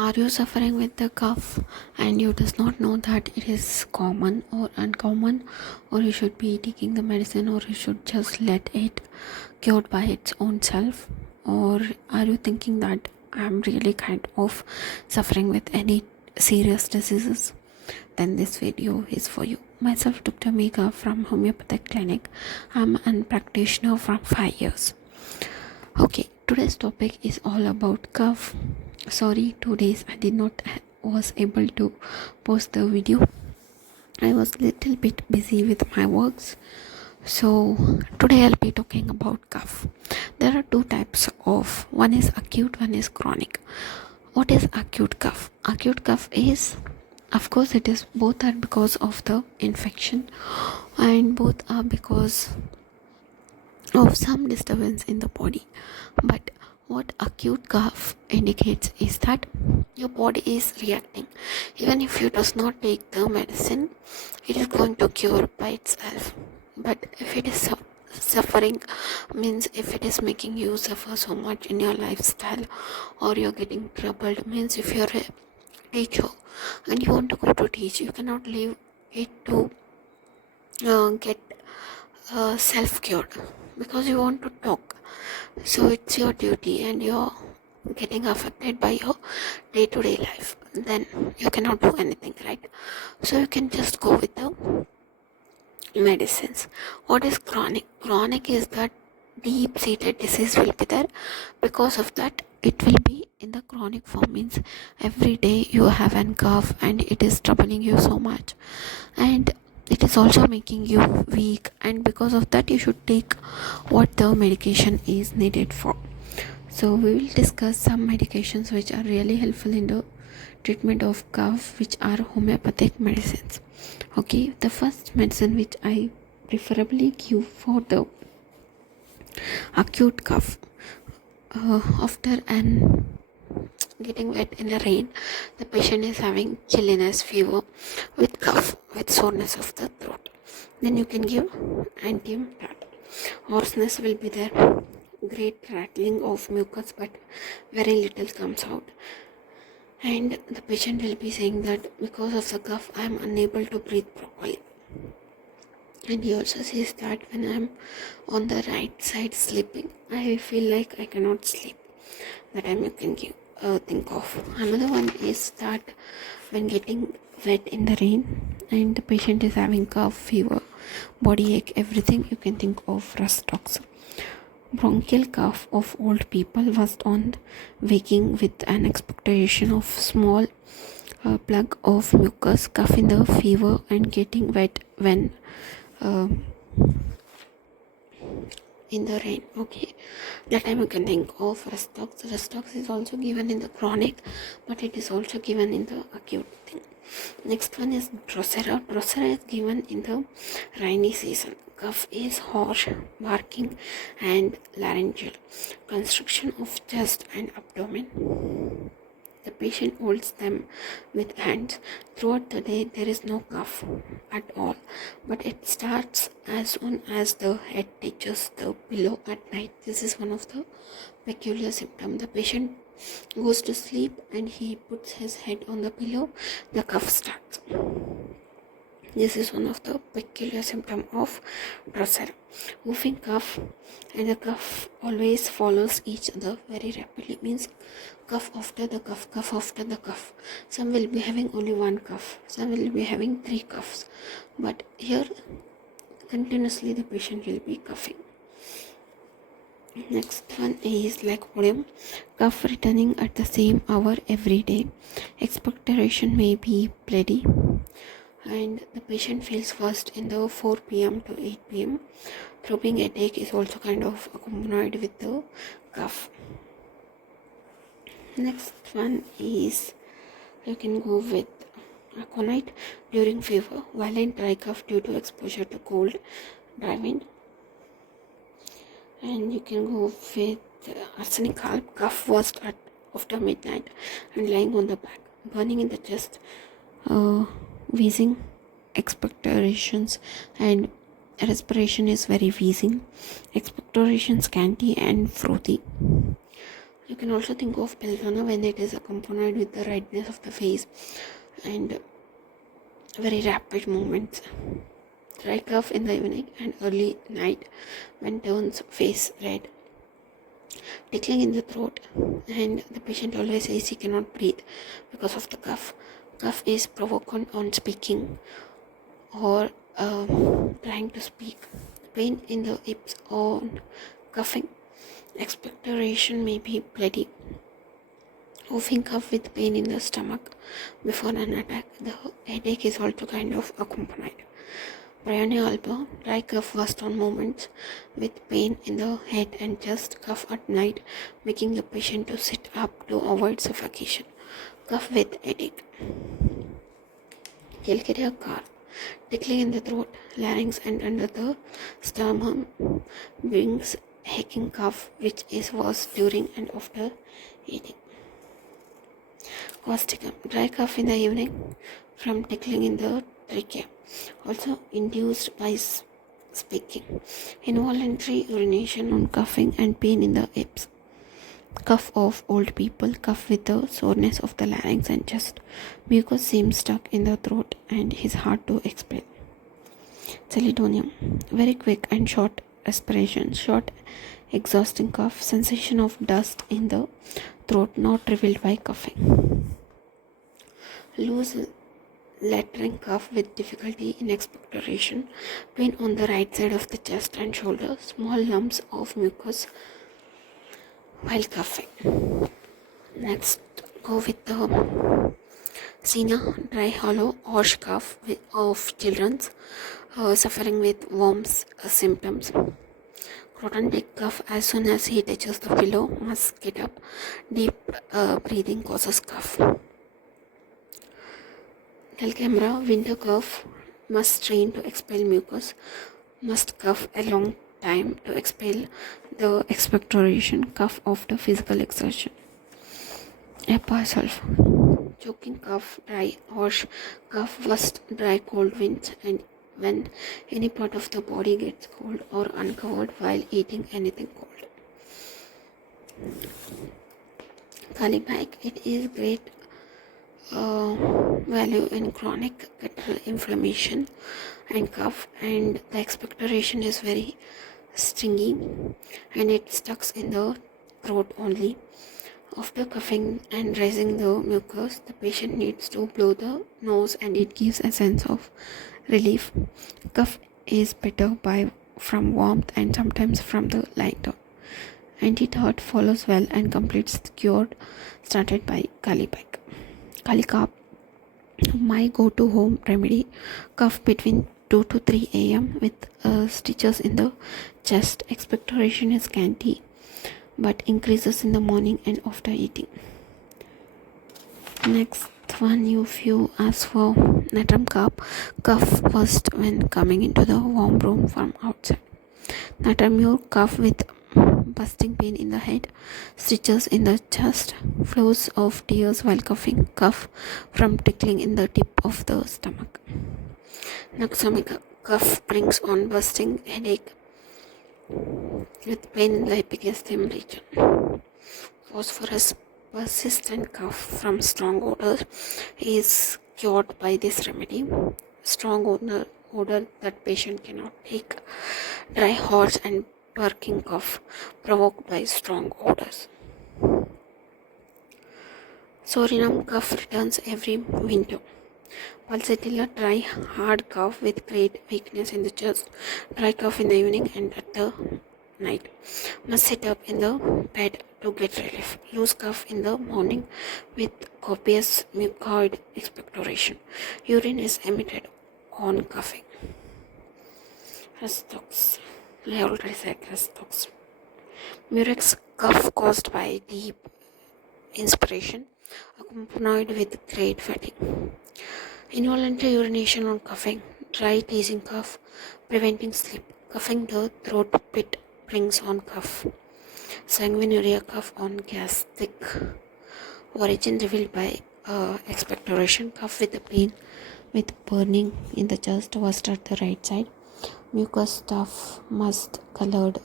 Are you suffering with the cough and you does not know that it is common or uncommon, or you should be taking the medicine, or you should just let it cured by its own self? Or are you thinking that I'm really kind of suffering with any serious diseases? Then this video is for you. Myself Dr. Megha from Homeopathic Clinic. I'm a practitioner from 5 years. Okay, today's topic is all about cough. Sorry, 2 days I did not was able to post the video. I was little bit busy with my works. So today I'll be talking about cough. There are two types of, one is acute, one is chronic. What is acute cough? Acute cough is, of course, it is both are because of the infection, and both are because of some disturbance in the body. But what acute cough indicates is that your body is reacting. Even if you does not take the medicine, it is going to cure by itself. But if it is suffering, means if it is making you suffer so much in your lifestyle, or you're getting troubled, means if you're a teacher and you want to go to teach, you cannot leave it to get self-cured, because you want to talk. So it's your duty and you're getting affected by your day-to-day life, then you cannot do anything, right? So you can just go with the medicines. What is chronic? Chronic is that deep-seated disease will be there. Because of that, it will be in the chronic form, means every day you have a cough and it is troubling you so much, and it is also making you weak, and because of that you should take what the medication is needed for. So we will discuss some medications which are really helpful in the treatment of cough, which are homeopathic medicines. Okay, the first medicine which I preferably give for the acute cough, after an getting wet in the rain, the patient is having chilliness, fever, with cough, with soreness of the throat, then you can give anti-inflammatory. Hoarseness will be there, great rattling of mucus, but very little comes out, and the patient will be saying that because of the cough I am unable to breathe properly. And he also says that when I am on the right side sleeping, I feel like I cannot sleep. That time you can give think of. Another one is that when getting wet in the rain and the patient is having cough, fever, body ache, everything, you can think of rust toxin. Bronchial cough of old people was on waking with an expectation of small plug of mucus, cough in the fever, and getting wet when in the rain. Okay, that time you can think of Restox. Restox is also given in the chronic, but it is also given in the acute thing. Next one is Drosera. Drosera is given in the rainy season. Cough is harsh, barking, and laryngeal. Constriction of chest and abdomen. The patient holds them with hands. Throughout the day, there is no cough at all, but it starts as soon as the head touches the pillow at night. This is one of the peculiar symptoms. The patient goes to sleep and he puts his head on the pillow, the cough starts. This is one of the peculiar symptoms of Drosera. Whooping cough, and the cough always follows each other very rapidly, means cough after the cough, cough after the cough. Some will be having only one cough, some will be having 3 coughs, but here continuously the patient will be coughing. Next one is lycopodium, cough returning at the same hour every day. Expectoration may be bloody, and the patient feels first in the 4 p.m. to 8 p.m. Throbbing headache is also kind of accompanied with the cough. Next one is, you can go with aconite during fever, violent dry cough due to exposure to cold, dry wind. And you can go with arsenic halb, cough worst after midnight and lying on the back, burning in the chest, wheezing, expectorations, and respiration is very wheezing, expectoration scanty and frothy. You can also think of belladonna when it is accompanied with the redness of the face and very rapid movements. Dry cough in the evening and early night when turns face red. Tickling in the throat, and the patient always says he cannot breathe because of the cough. Cough is provoked on speaking or trying to speak. Pain in the hips on coughing. Expectoration may be bloody. Coughing cough with pain in the stomach before an attack. The headache is also kind of accompanied. Bryonealba, dry cough worst on moments with pain in the head and chest, cough at night, making the patient to sit up to avoid suffocation. Cough with headache. Calcarea cough, tickling in the throat, larynx and under the sternum, brings hacking cough which is worse during and after eating. Causticum, dry cough in the evening from tickling in the trachea, also induced by speaking. Involuntary urination on coughing and pain in the hips. Cough of old people, cough with the soreness of the larynx and chest. Mucus seems stuck in the throat and is hard to expel. Celidonium, very quick and short respiration, short exhausting cough, sensation of dust in the throat not revealed by coughing. Loose lateral cough with difficulty in expectoration, pain on the right side of the chest and shoulder, small lumps of mucus while coughing. Next, go with the Sina, dry, hollow, harsh cough of children suffering with worms symptoms. Croton take cough as soon as he touches the pillow, must get up. Deep breathing causes cough. Calcamera, winter cough, must strain to expel mucus, must cough a long time to expel the expectoration, cough after physical exertion. Episulf, choking cough, dry, harsh cough, first dry cold winds and when any part of the body gets cold or uncovered while eating anything cold. Calibike, it is great value in chronic guttural inflammation and cough, and the expectoration is very stingy and it stucks in the throat only. After coughing and raising the mucus, the patient needs to blow the nose and it gives a sense of relief. Cough is better from warmth and sometimes from the lying down. Antidote follows well and completes the cure started by Calibike. Calicough, my go-to home remedy, cough between 2 to 3 a.m. with stitches in the chest. Expectoration is scanty but increases in the morning and after eating. Next one, if you ask for natrum cough first when coming into the warm room from outside. Natrum cough with busting pain in the head, stitches in the chest, flows of tears while coughing, cough from tickling in the tip of the stomach. Noxomica, cough brings on busting headache with pain in the epicasthium region. Phosphorus, persistent cough from strong odors, is cured by this remedy. Strong odor that patient cannot take. Dry, hoarse and barking cough provoked by strong odors. Sorinum cough returns every winter. Pulsatilla, dry, hard cough with great weakness in the chest, dry cough in the evening and at the night. Must sit up in the bed to get relief. Loose cough in the morning with copious mucoid expectoration. Urine is emitted on coughing. Restox, I already said restox. Murex cough caused by deep inspiration, accompanied with great fatigue. Involuntary urination on coughing, dry teasing cough, preventing sleep, coughing the throat pit brings on cough. Sanguinuria cough on gastric origin revealed by expectoration, cough with the pain with burning in the chest was at the right side. Mucus stuff, must colored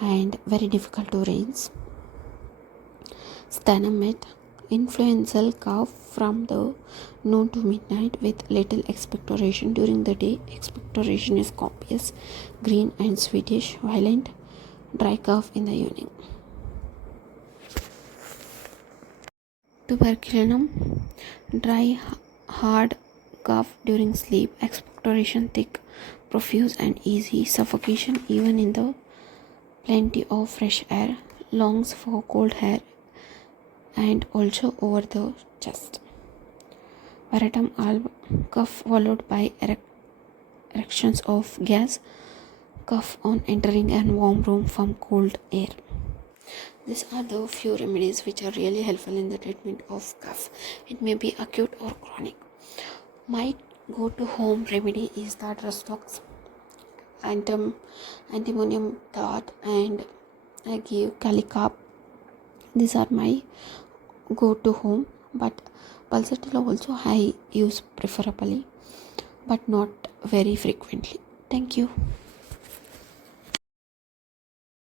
and very difficult to rinse. Stanamate, influenzaal cough from the noon to midnight with little expectoration during the day. Expectoration is copious, green and sweetish, violent, dry cough in the evening. Tuberculinum, dry, hard cough during sleep, expectoration thick, profuse and easy, suffocation even in the plenty of fresh air, lungs for cold air and also over the chest. Paratum alb, cough followed by erections of gas, cough on entering a warm room from cold air. These are the few remedies which are really helpful in the treatment of cough. It may be acute or chronic. My go-to home remedy is the Drustox, antimonium dot, and I give Calicarb. These are my go-to home, but pulsatilla also I use preferably, but not very frequently. Thank you.